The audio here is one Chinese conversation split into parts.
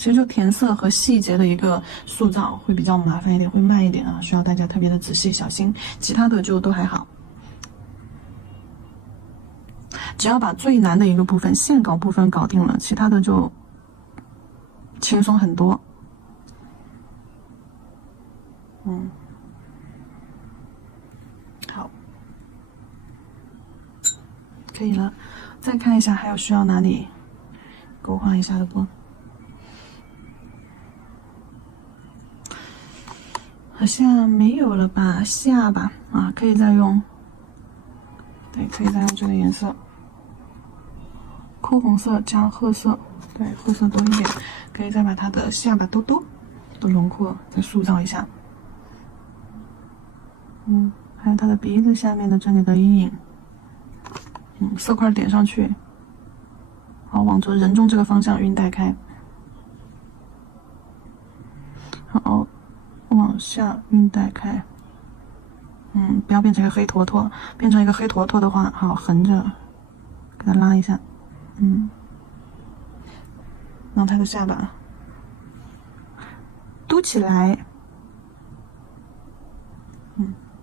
其实就填色和细节的一个塑造会比较麻烦一点，会慢一点啊，需要大家特别的仔细小心。其他的就都还好，只要把最难的一个部分线稿部分搞定了，其他的就轻松很多。好，可以了。再看一下还有需要哪里勾画一下的不？好像没有了吧？下巴啊，可以再用，对，可以再用这个颜色，哭红色加褐色，对，褐色多一点，可以再把它的下巴兜兜的轮廓再塑造一下。还有它的鼻子下面的这里的阴影，色块点上去，好，往着人中这个方向晕带开，好。往下晕带开，不要变成一个黑坨坨，变成一个黑坨坨的话，好，横着给它拉一下，让它的下巴嘟起来，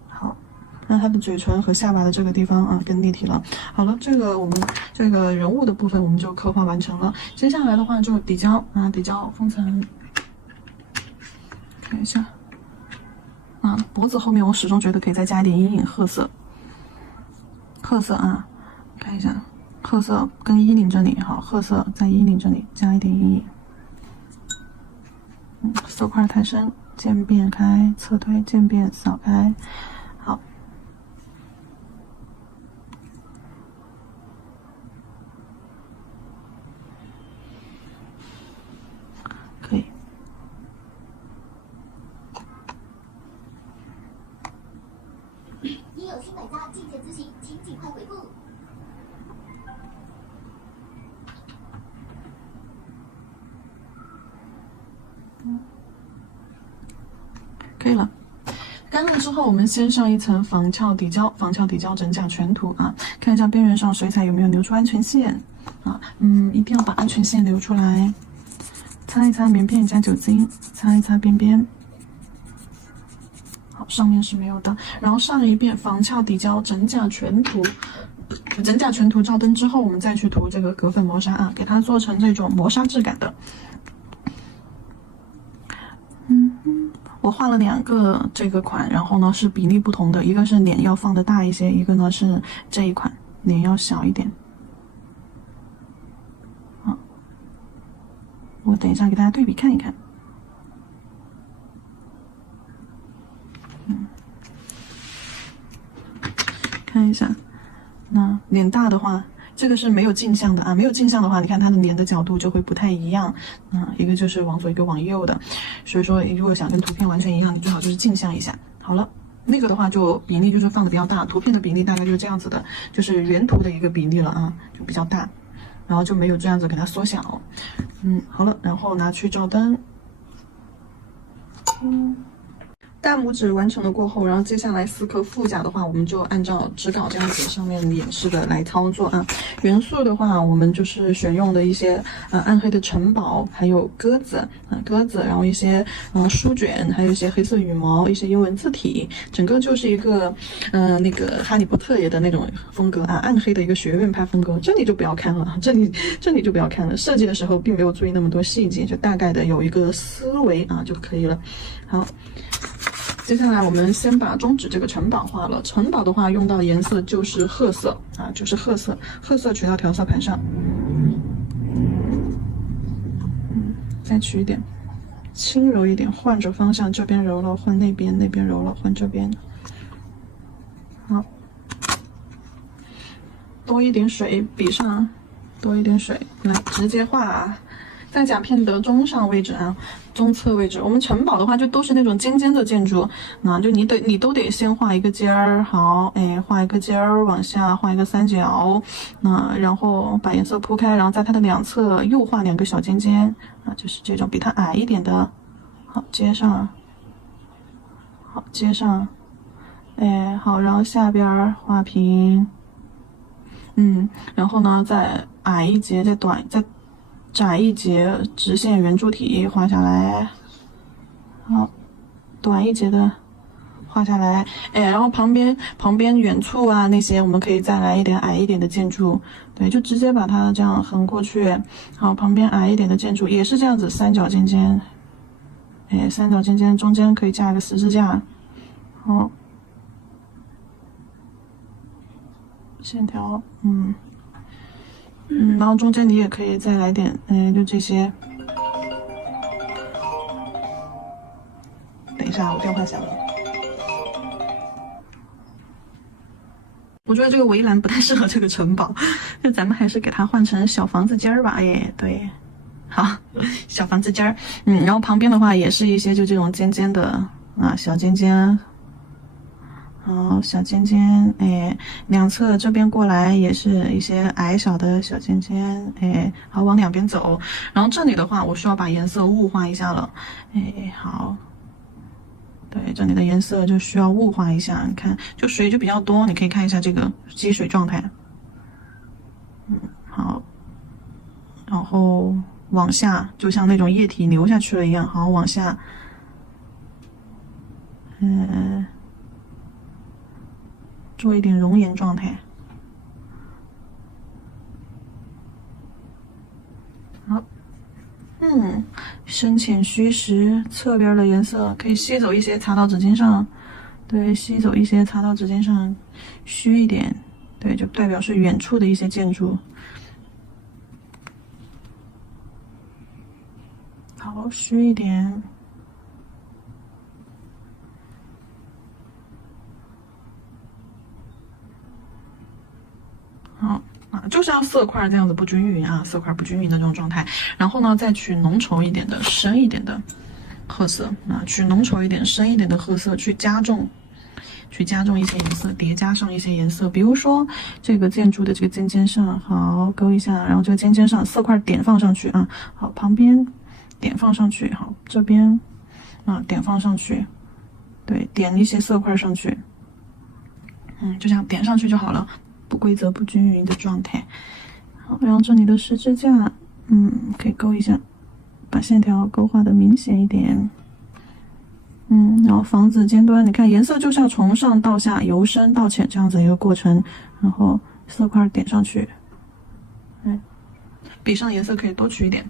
好，让它的嘴唇和下巴的这个地方啊更立体了。好了，这个我们这个人物的部分我们就刻画完成了。接下来的话就底胶啊，底胶封层，看一下。脖子后面我始终觉得可以再加一点阴影，褐色啊，看一下，褐色跟衣领这里，好，褐色在衣领这里加一点阴影，色块太深，渐变开，侧推，渐变扫开，好，可以。你有新买家进店咨询，请尽快回复。可以了。干了之后，我们先上一层防翘底胶，防翘底胶整甲全涂啊，看一下边缘上水彩有没有留出安全线啊，一定要把安全线留出来。擦一擦棉片加酒精，擦一擦边边。好，上面是没有的。然后上一遍防翘底胶整甲全涂，整甲全涂照灯之后，我们再去涂这个隔粉磨砂啊，给它做成这种磨砂质感的。我画了2个这个款，然后呢是比例不同的，一个是脸要放的大一些，一个呢是这一款脸要小一点。我等一下给大家对比看一看。看一下，那脸大的话，这个是没有镜像的啊，没有镜像的话，你看它的脸的角度就会不太一样，一个就是往左，一个往右的，所以说你如果想跟图片完全一样，你最好就是镜像一下。好了，那个的话就比例就是放的比较大，图片的比例大概就是这样子的，就是原图的一个比例了啊，就比较大，然后就没有这样子给它缩小。好了，然后拿去照灯。大拇指完成了过后，然后接下来4颗副甲的话，我们就按照纸稿这样子上面演示的来操作啊。元素的话，我们就是选用的一些暗黑的城堡，还有鸽子，然后一些书卷，还有一些黑色羽毛，一些英文字体，整个就是一个那个哈利波特也的那种风格啊，暗黑的一个学院派风格。这里就不要看了，这里就不要看了。设计的时候并没有注意那么多细节，就大概的有一个思维啊就可以了。好。接下来我们先把中指这个城堡画了，城堡的话用到的颜色就是褐色啊，就是褐色，褐色取到调色盘上，再取一点，轻柔一点，换着方向，这边揉了换那边，那边揉了换这边，好，多一点水，笔上多一点水，来直接画。在甲片的中上位置啊，中侧位置，我们城堡的话就都是那种尖尖的建筑，就你都得先画一个尖儿，好，画一个尖儿，往下画一个三角，然后把颜色铺开，然后在它的两侧又画2个小尖尖啊，就是这种比它矮一点的，好接上，好接上，好，然后下边画平，然后呢再矮一截，再窄一截直线圆柱体画下来，好，短一截的画下来，哎，然后旁边远处啊那些，我们可以再来一点矮一点的建筑，对，就直接把它这样横过去，好，旁边矮一点的建筑也是这样子，三角尖尖，哎，三角尖尖中间可以加一个十字架，好，线条，然后中间你也可以再来点，就这些。等一下，我电话响了。我觉得这个围栏不太适合这个城堡，就咱们还是给它换成小房子尖儿吧。哎，对，好，小房子尖儿。然后旁边的话也是一些就这种尖尖的啊，小尖尖。好，小尖尖，哎，两侧这边过来也是一些矮小的小尖尖，哎，好，往两边走。然后这里的话，我需要把颜色雾化一下了，哎，好。对，这里的颜色就需要雾化一下，你看，就水就比较多，你可以看一下这个积水状态。好，然后往下，就像那种液体流下去了一样，好，往下，做一点熔岩状态。好，深浅虚实，侧边的颜色可以吸走一些，擦到纸巾上。对，吸走一些，擦到纸巾上，虚一点。对，就代表是远处的一些建筑。好，虚一点。好。就是要色块这样子不均匀啊，色块不均匀的这种状态。然后呢，再取浓稠一点的、深一点的褐色啊，取浓稠一点、深一点的褐色去加重一些颜色，叠加上一些颜色。比如说这个建筑的这个尖尖上，好勾一下，然后这个尖尖上色块点放上去啊，好，旁边点放上去，好，这边啊点放上去，对，点一些色块上去，就这样点上去就好了。不规则不均匀的状态，好，然后这里的十字架，可以勾一下，把线条勾画的明显一点，然后房子尖端，你看颜色就是要从上到下，由深到浅这样子一个过程，然后色块点上去，笔上颜色可以多取一点，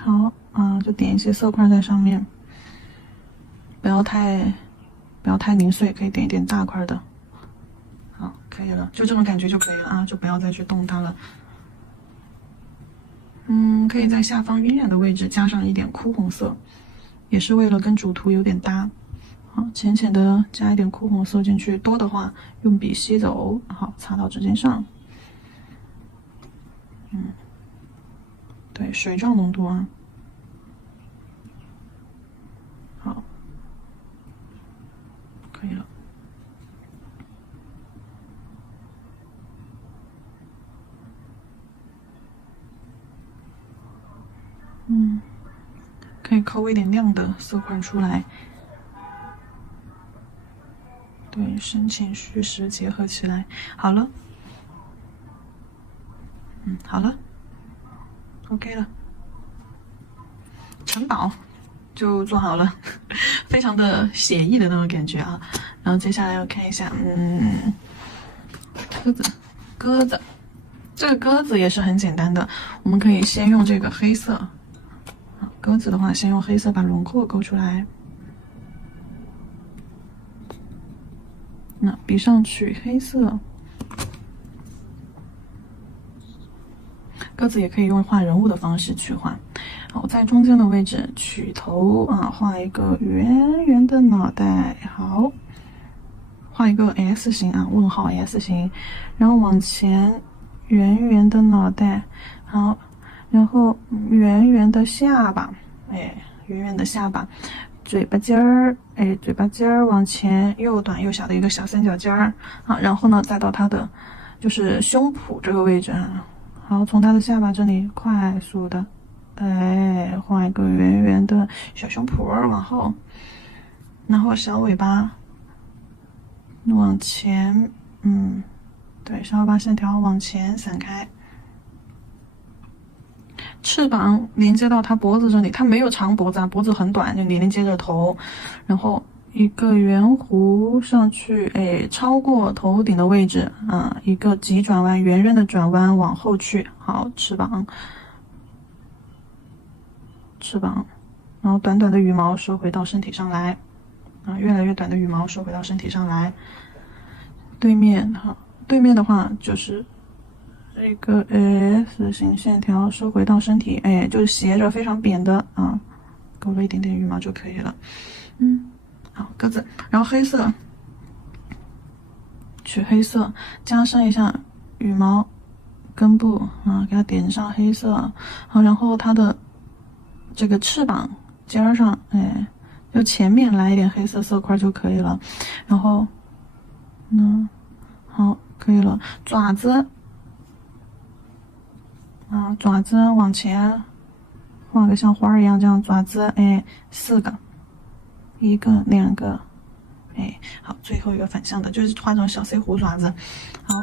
好啊，就点一些色块在上面。不要太零碎，可以点一点大块的。好，可以了，就这种感觉就可以了啊，就不要再去动它了。可以在下方晕染的位置加上一点哭红色，也是为了跟主图有点搭。好，浅浅的加一点哭红色进去，多的话用笔吸走，好，擦到纸巾上。对，水状浓度啊。好。可以了，可以抠一点亮的色块出来，对，深浅虚实结合起来，好了，好了 ，OK 了，城堡就做好了，非常的写意的那种感觉啊。然后接下来要看一下，鸽子，这个鸽子也是很简单的，我们可以先用这个黑色，鸽子的话先用黑色把轮廓勾出来，那笔上取黑色。鸽子也可以用画人物的方式去画。好，在中间的位置取头啊，画一个圆圆的脑袋。好，画一个 S 型啊，问号 S 型，然后往前圆圆的脑袋。好，然后圆圆的下巴，圆圆的下巴，嘴巴尖儿，嘴巴尖儿往前又短又小的一个小三角尖儿啊，然后呢，再到它的就是胸脯这个位置啊。好，从它的下巴这里快速的，画一个圆圆的小胸脯往后，然后小尾巴往前，对，稍微把线条往前散开。翅膀连接到它脖子这里，它没有长脖子啊，脖子很短，就连接着头，然后一个圆弧上去，哎，超过头顶的位置啊，一个急转弯，圆润的转弯往后去，好，翅膀，然后短短的羽毛收回到身体上来，啊，越来越短的羽毛收回到身体上来。对面哈，对面的话就是一个 S 型线条收回到身体，哎，就是斜着非常扁的啊，勾了一点点羽毛就可以了。好，鸽子，然后黑色，取黑色，加深一下羽毛根部啊，给它点上黑色，好，然后它的这个翅膀尖上，哎，就前面来一点黑色色块就可以了。然后，好，可以了。爪子，啊，爪子往前画个像花一样，这样爪子，哎，4个，1个、2个，哎，好，最后一个反向的，就是画成小 C 弧爪子。好，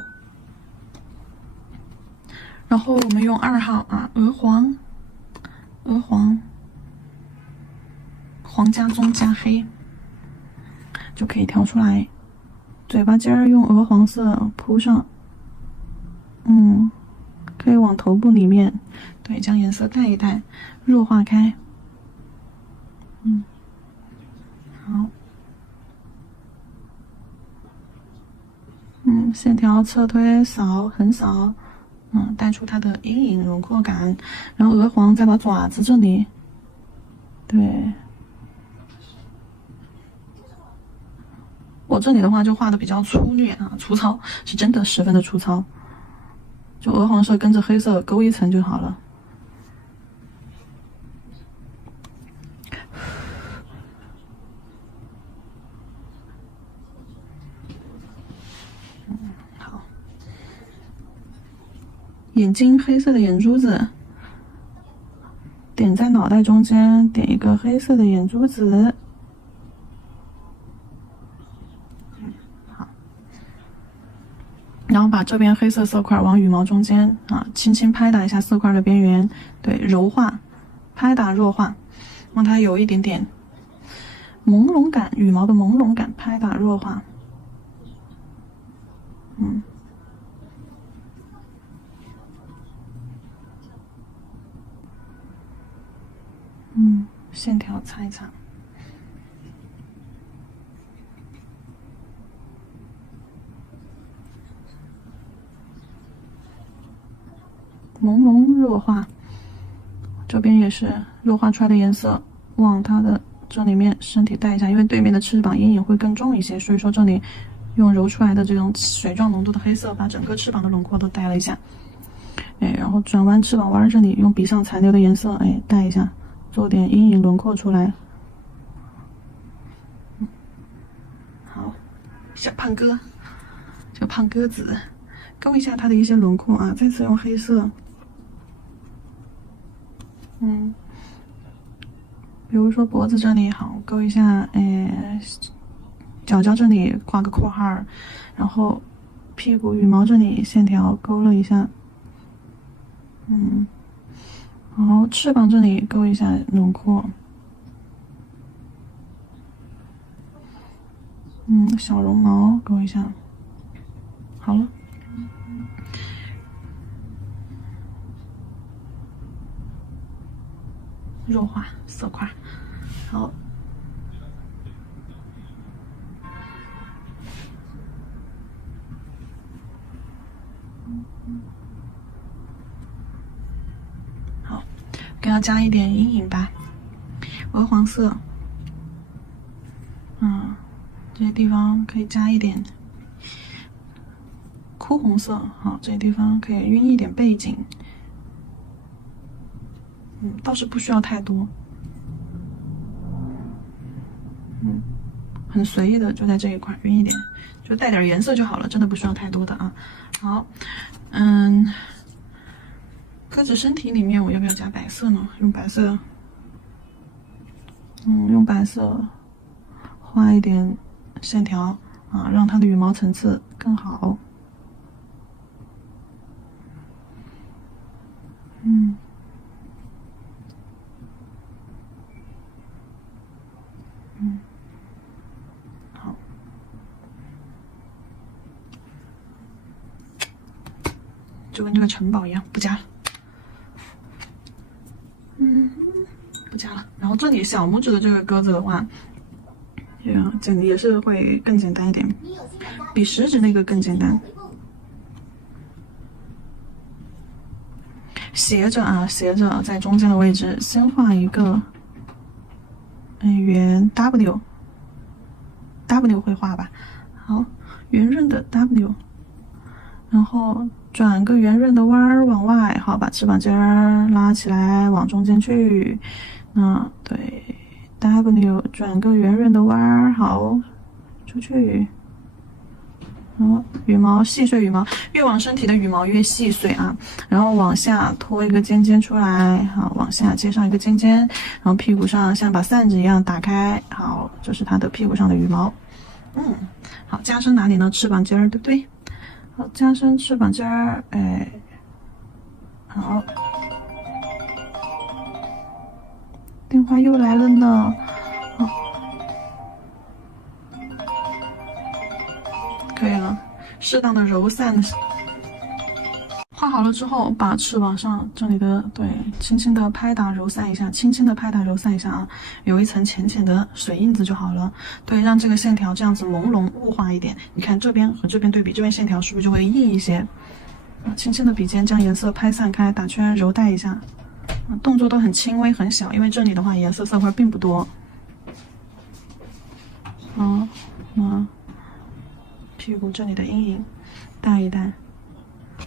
然后我们用2号啊，鹅黄，黄加棕加黑，就可以调出来。嘴巴尖儿用鹅黄色铺上，可以往头部里面，对，将颜色带一带，弱化开。好。线条侧推扫，横扫，带出它的阴影轮廓感。然后鹅黄再把爪子这里，对，我这里的话就画的比较粗略啊，粗糙，是真的十分的粗糙。就鹅黄色跟着黑色勾一层就好了。好，眼睛黑色的眼珠子，点在脑袋中间，点一个黑色的眼珠子。好，然后把这边黑色色块往羽毛中间啊，轻轻拍打一下色块的边缘，对，柔化，拍打弱化，让它有一点点朦胧感，羽毛的朦胧感，拍打弱化。线条擦一擦。朦胧弱化，这边也是弱化出来的颜色，往它的这里面身体带一下，因为对面的翅膀阴影会更重一些，所以说这里用揉出来的这种水状浓度的黑色，把整个翅膀的轮廓都带了一下。哎，然后转弯翅膀弯这里用笔上残留的颜色，哎，带一下，做点阴影轮廓出来。好，小胖哥，这个胖鸽子，勾一下它的一些轮廓啊，再次用黑色。比如说脖子这里好勾一下，角角这里画个括号，然后屁股羽毛这里线条勾了一下，然后翅膀这里勾一下轮廓，小绒毛勾一下，好了。弱化色块，好，好，给它加一点阴影吧，鹅黄色，这些地方可以加一点哭红色，好，这些地方可以晕一点背景。倒是不需要太多，很随意的就在这一块晕一点，就带点颜色就好了，真的不需要太多的啊。好，鸽子身体里面我要不要加白色呢？用白色，用白色画一点线条啊，让它的羽毛层次更好。就跟这个城堡一样，不加了。不加了。然后这里小拇指的这个鸽子的话，这里也是会更简单一点，你有新玩家比食指那个更简单。回复，斜着斜着在中间的位置，先画一个圆 W 会画吧。好，圆润的 W， 然后转个圆润的弯儿往外，好，把翅膀尖儿拉起来往中间去。对 W 转个圆润的弯儿，好，出去。羽毛细碎羽毛，越往身体的羽毛越细碎啊。然后往下拖一个尖尖出来，好，往下接上一个尖尖，然后屁股上像把扇子一样打开，好，这是它的屁股上的羽毛。好，加深哪里呢？翅膀尖儿，对不对？好，加深翅膀尖儿，好。电话又来了呢，可以了，适当的揉散。画好了之后，把翅膀上这里的轻轻的拍打揉散一下，轻轻的拍打揉散一下啊，有一层浅浅的水印子就好了。对，让这个线条这样子朦胧雾化一点。你看这边和这边对比，这边线条是不是就会硬一些？轻轻的笔尖将颜色拍散开，打圈揉带一下。动作都很轻微很小，因为这里的话颜色色块并不多。屁股这里的阴影带一带，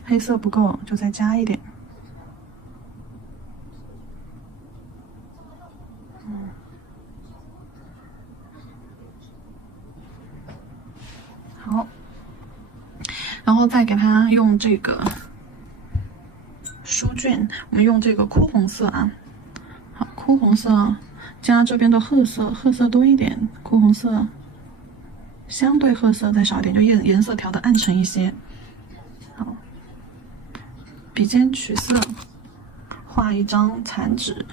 黑色不够就再加一点。好，然后再给它用这个书卷，我们用这个枯红色啊，好，枯红色加这边的褐色，褐色多一点，枯红色相对褐色再少一点，就颜色调的暗沉一些。好，笔尖取色，画一张残纸，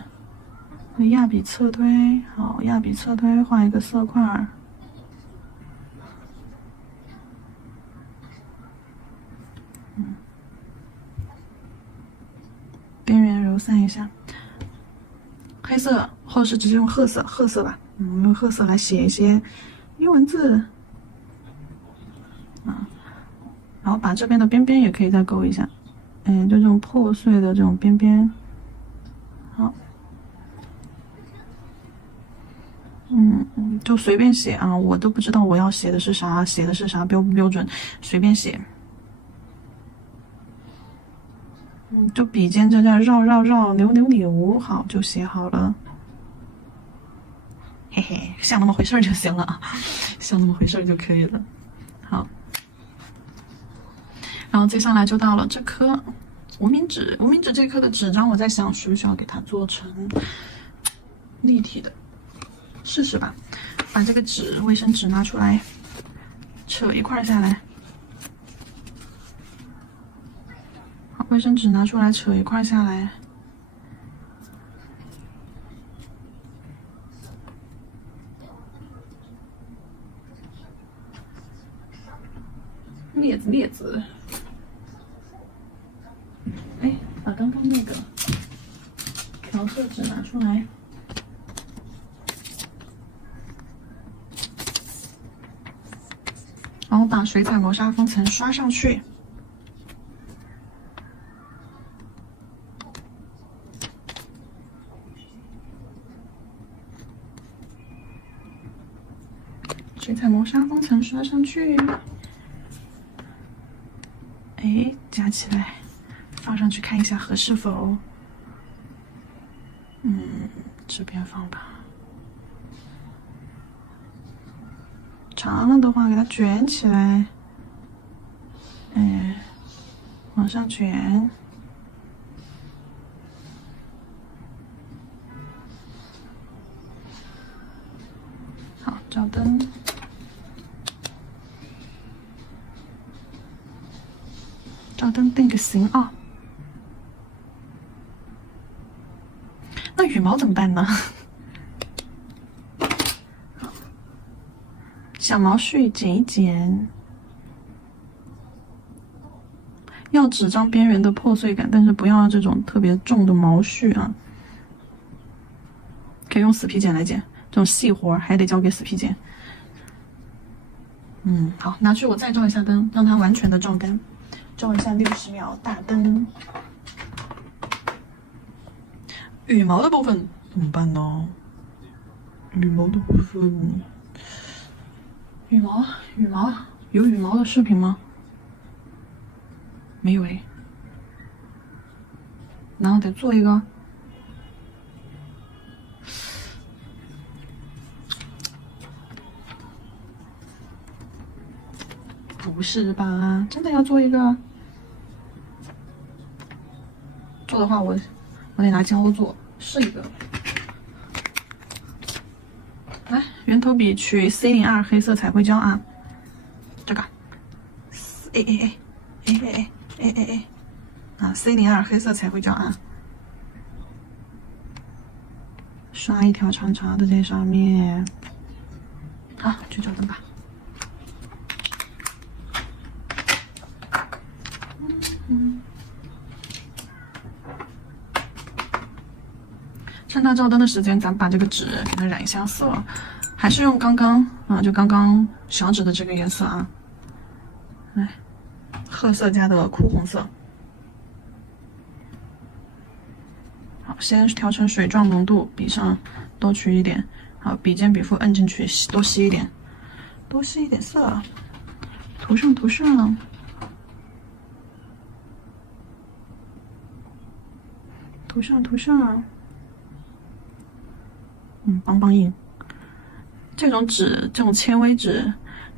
压笔侧推，好，压笔侧推画一个色块。边缘揉散一下，黑色或是直接用褐色吧，用褐色来写一些英文字，然后把这边的边边也可以再勾一下，就这种破碎的这种边边，好，就随便写啊，我都不知道我要写的是啥，标不标准，随便写。就笔尖在这绕扭，好，就写好了。嘿嘿，像那么回事就行了，像那么回事就可以了。好，然后接下来就到了这颗无名指这颗的纸张，我在想需不需要给它做成立体的，试试吧。把这个卫生纸拿出来，扯一块下来。卫生纸拿出来，扯一块下来，镊子，把刚刚那个调色纸拿出来，然后把水彩磨砂封层刷上去。水彩磨砂封层刷上去，夹起来，放上去看一下合适否？这边放吧。长了的话，给它卷起来，往上卷。好，照灯。照灯定个型啊。那羽毛怎么办呢？小毛絮剪一剪，要要纸张边缘的破碎感，但是不要这种特别重的毛絮啊。可以用死皮剪来剪，这种细活还得交给死皮剪。好，拿去我再照一下灯，让它完全的照干，照一下60秒大灯。羽毛的部分怎么办呢？羽毛的部分，羽毛有羽毛的视频吗？没有诶，然后得做一个。不是吧？真的要做一个？做的话我得拿胶做，是一个。来，圆头笔取 C02黑色彩绘胶啊，这个 A 啊 C02黑色彩绘胶啊，刷一条长长的在上面。好，去照灯吧。趁它照灯的时间，咱们把这个纸给它染一下色，还是用刚刚就刚刚小纸的这个颜色啊，来，褐色加的酷红色。好，先调成水状浓度，笔上多取一点，好，笔尖笔腹摁进去，多吸一点，多吸一点色，涂上涂上。涂上涂上，邦邦硬。这种纸，这种纤维纸，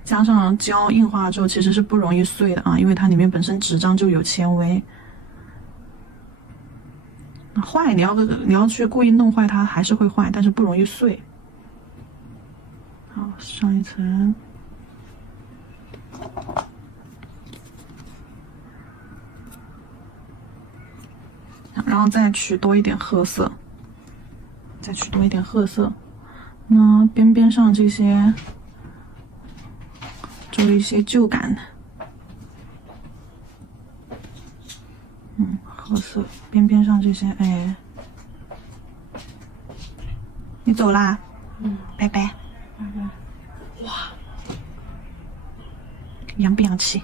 加上胶硬化之后，其实是不容易碎的啊，因为它里面本身纸张就有纤维。坏，你要去故意弄坏它，还是会坏，但是不容易碎。好，上一层。然后再取多一点褐色，那边边上这些做一些旧感，褐色边边上这些，哎，你走啦，拜拜，哇，洋不洋气？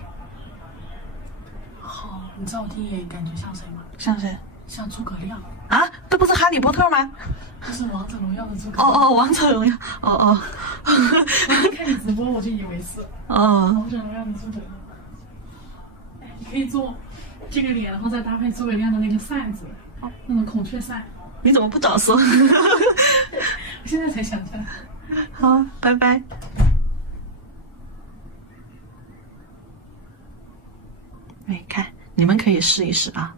好，你知道我第一眼感觉像谁吗？像谁？像诸葛亮。啊，这不是哈利波特吗？这是王者荣耀的诸葛亮。哦，王者荣耀，哦。我看你直播我就以为是王者荣耀的诸葛亮。哎，你可以做这个脸，然后再搭配诸葛亮的那个扇子，那种孔雀扇。你怎么不早说？我现在才想起来。好，拜拜。哎，看，你们可以试一试啊。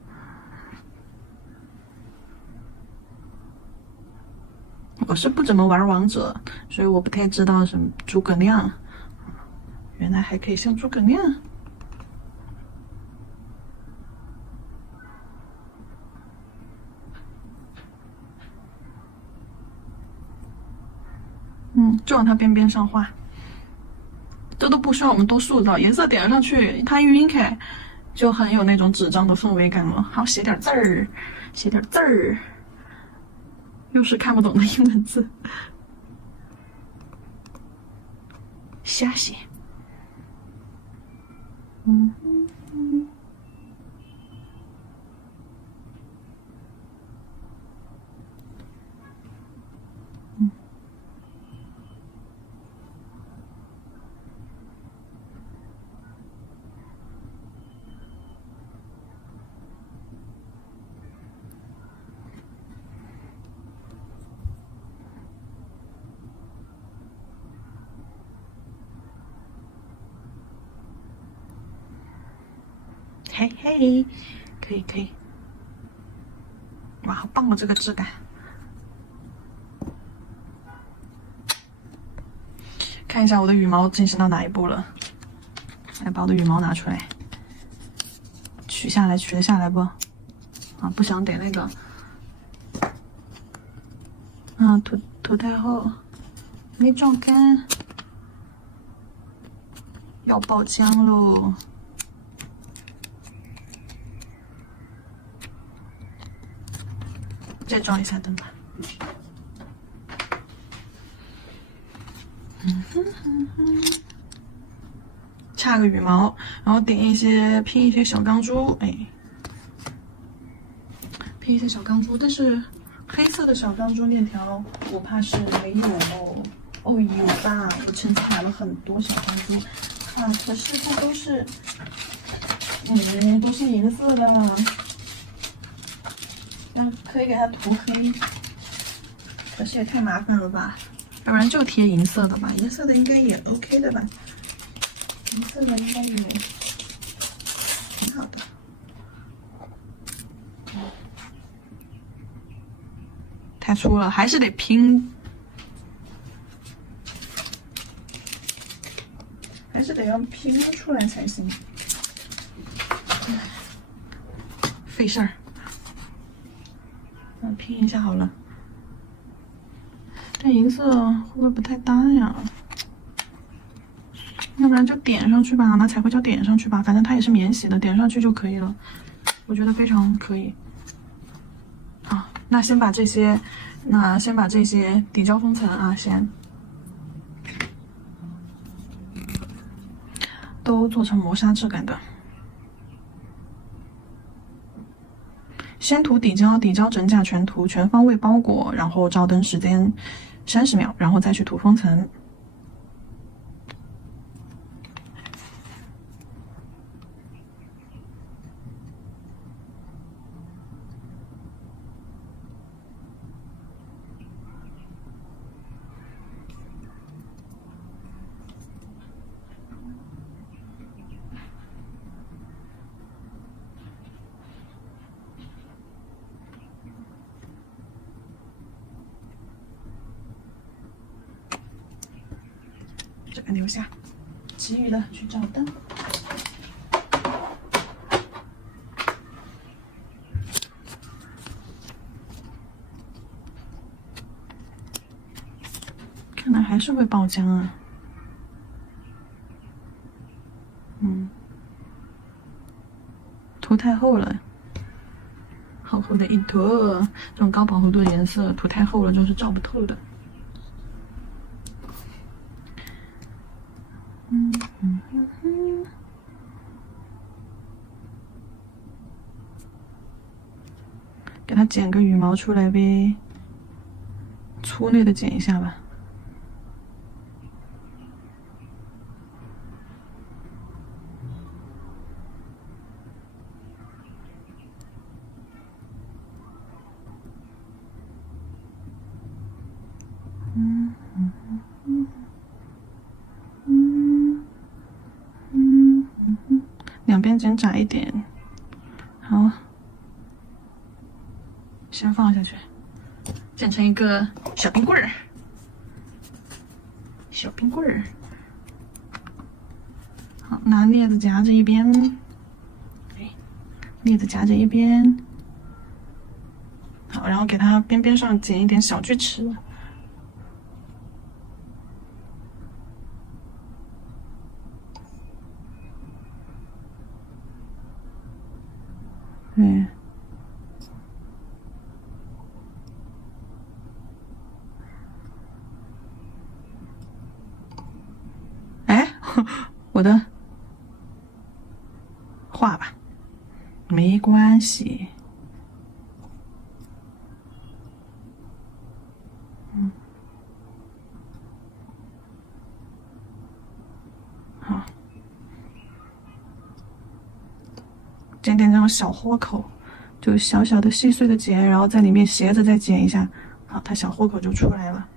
我是不怎么玩王者，所以我不太知道什么诸葛亮。原来还可以像诸葛亮。就往它边边上画。这都不需要我们多塑造，颜色点上去，它一晕开，就很有那种纸张的氛围感了。好，写点字儿，又是看不懂的英文字，瞎写。嘿嘿，可以，哇，好棒哦，这个质感。看一下我的羽毛进行到哪一步了，来把我的羽毛拿出来，取得下来不？啊，不想得那个，涂太厚，没照干，要爆浆喽。再照一下灯吧。插个羽毛，然后点一些拼一些小钢珠，哎，拼一些小钢珠，但是黑色的小钢珠链条我怕是没有哦。哦，有吧，我曾经买了很多小钢珠啊，可是它都是，都是银色的，可以给它涂黑，可是也太麻烦了吧，要不然就贴银色的吧，银色的应该也 OK 的吧。银色的应该也挺好的。太粗了，还是得拼，还是得要拼出来才行。费事儿，拼一下好了。这银色会不会不太搭呀？要不然就点上去吧，拿彩绘胶点上去吧，反正它也是免洗的，点上去就可以了。我觉得非常可以。好，那先把这些底胶封层啊，先都做成磨砂质感的。先涂底胶，底胶整甲全涂，全方位包裹，然后照灯时间30秒，然后再去涂封层。这个留下，其余的去照灯。看来还是会爆浆啊。涂太厚了，厚厚的一坨，这种高饱和度的颜色涂太厚了就是照不透的。给它剪个羽毛出来呗，粗略的剪一下吧。两边剪窄一点，好，先放下去，剪成一个小冰棍儿，小冰棍儿。好，拿镊子夹着一边，镊子夹着一边，好，然后给它边边上剪一点小锯齿。对，哎，我的画吧，没关系。好，剪点这种小豁口，就小小的细碎的剪，然后在里面斜着再剪一下，好，它小豁口就出来了。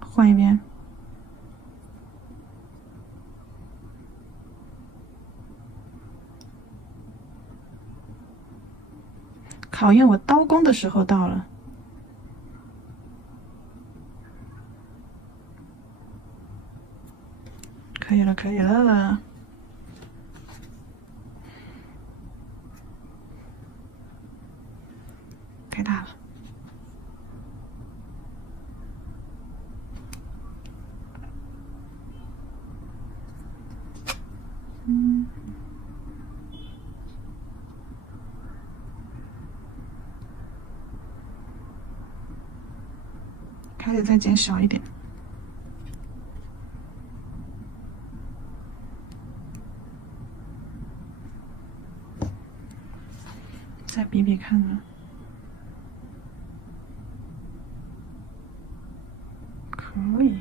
换一边。考验我刀工的时候到了。可以了，可以了。太大了。开始再剪小一点，再比比看呢。可以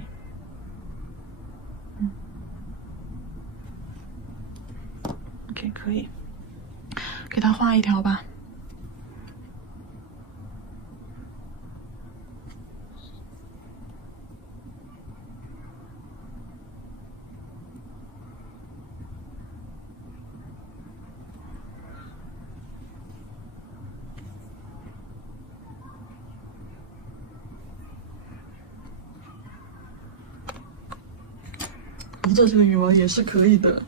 ，OK， 可以，给它画一条吧。做这个羽毛也是可以的，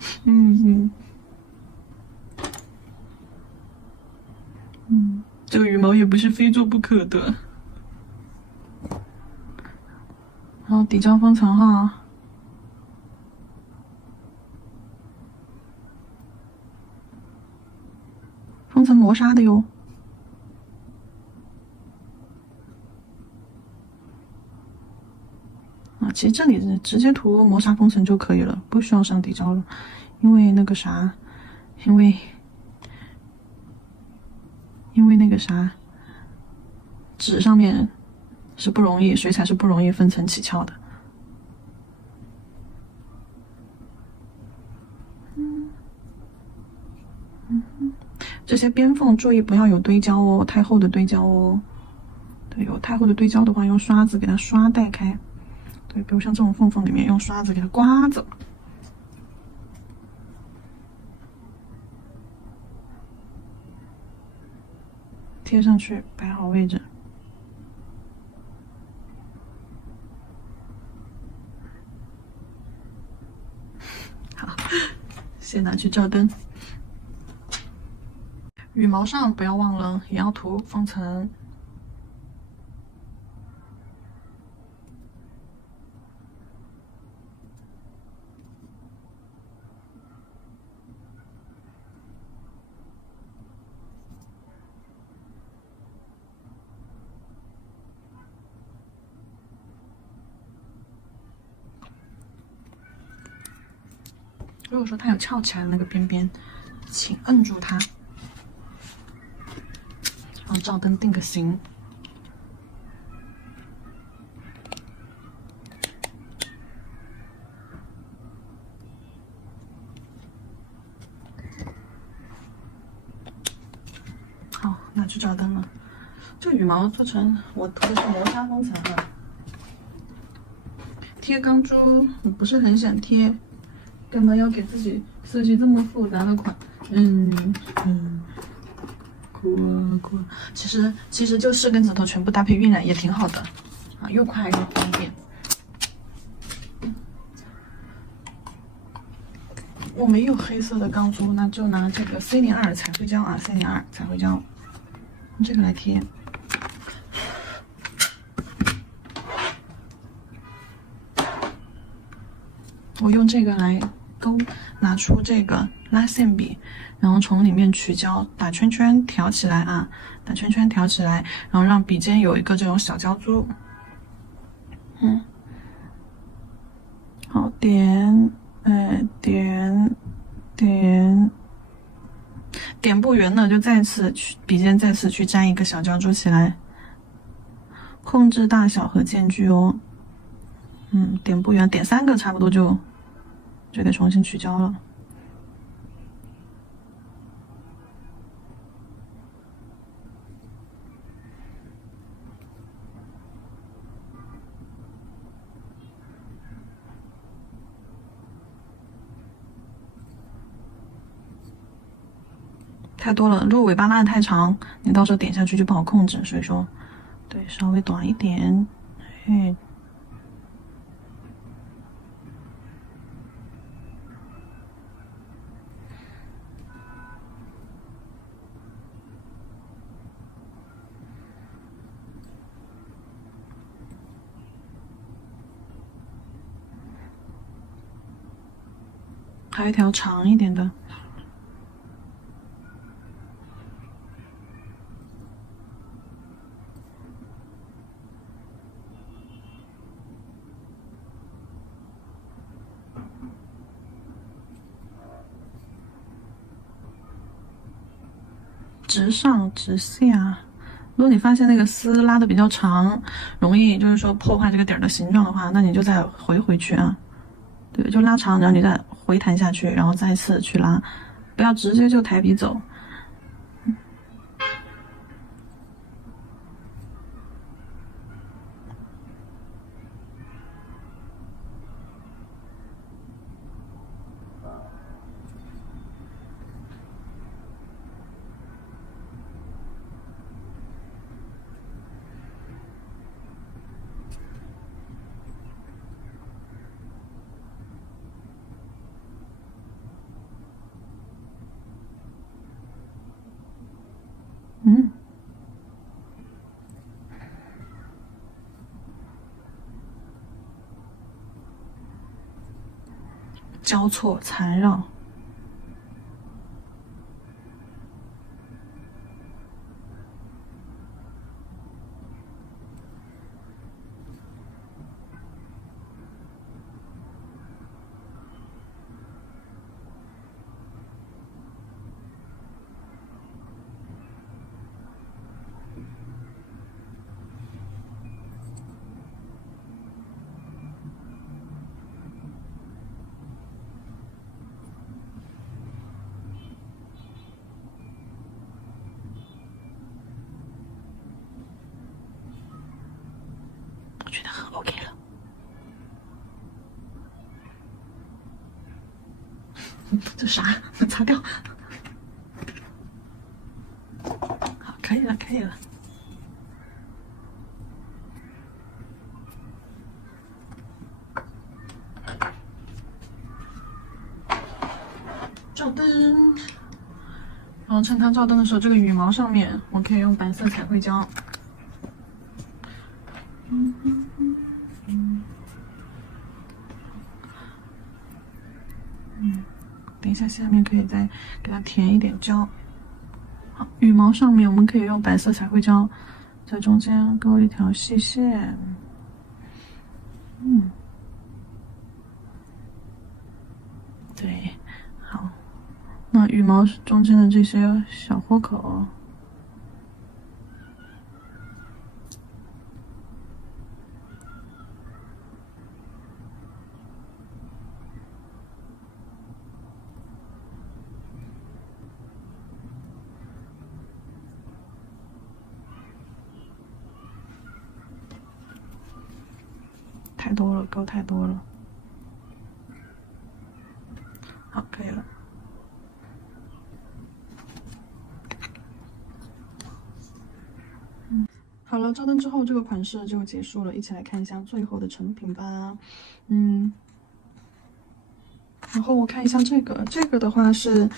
这个羽毛也不是非做不可的。然后底胶封层哈，封层磨砂的哟。其实这里是直接涂磨砂封层就可以了，不需要上底胶了，因为那个啥，因为那个啥，纸上面是不容易，水彩是不容易分层起翘的。这些边缝注意不要有堆胶哦，太厚的堆胶哦。对，有太厚的堆胶的话，用刷子给它刷带开。对，比如像这种缝缝里面，用刷子给它刮走。贴上去，摆好位置。好，先拿去照灯。羽毛上不要忘了，也要涂封层。如果说它有翘起来的那个边边，请摁住它，让照灯定个型。好，拿去照灯了。这个羽毛做成我涂的是磨砂封层啊，贴钢珠不是很想贴。干嘛要给自己设计这么复杂的款？酷啊酷啊！其实就4根指头全部搭配晕染也挺好的啊，又快又方便。我没有黑色的钢珠，那就拿这个 C02彩绘胶啊 ，C02彩绘胶，用这个来贴。我用这个来拿出这个拉线笔，然后从里面取胶，打圈圈挑起来啊，打圈圈挑起来，然后让笔尖有一个这种小胶珠。好，点不圆了，就笔尖再次去粘一个小胶珠起来，控制大小和间距哦。点不圆，点3个差不多就得重新取胶了。太多了，如果尾巴拉的太长，你到时候点下去就不好控制，所以说，对，稍微短一点，还有一条长一点的。直上直下。如果你发现那个丝拉的比较长，容易就是说破坏这个底儿的形状的话，那你就再回去啊。对，就拉长，然后你再回弹下去，然后再次去拉，不要直接就抬笔走。交错缠绕。我觉得很 OK 了。这啥？擦掉。好，可以了，可以了。照灯，然后趁它照灯的时候，这个羽毛上面我可以用白色彩绘胶。等一下，下面可以再给它填一点胶。好，羽毛上面我们可以用白色彩绘胶，在中间勾一条细线。对，好。那羽毛中间的这些小豁口。太多了，勾太多了。好，可以了。好了，照灯之后这个款式就结束了，一起来看一下最后的成品吧。然后我看一下这个的话是，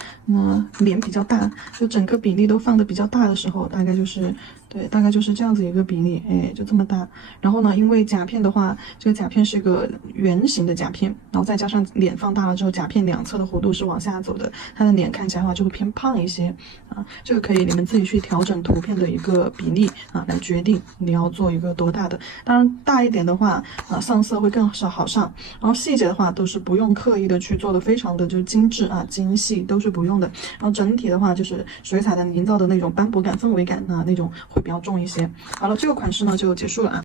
脸比较大，就整个比例都放的比较大的时候，大概就是这样子一个比例，哎，就这么大。然后呢，因为甲片的话，这个甲片是个圆形的甲片，然后再加上脸放大了之后，甲片两侧的弧度是往下走的，它的脸看起来的话就会偏胖一些啊。这个可以你们自己去调整图片的一个比例啊，来决定你要做一个多大的。当然大一点的话，上色会更好上，然后细节的话都是不用刻意的去做的非常的就精致啊精细，都是不用的。然后整体的话就是水彩的营造的那种斑驳感氛围感啊，那种会比较重一些。好了，这个款式呢就结束了啊。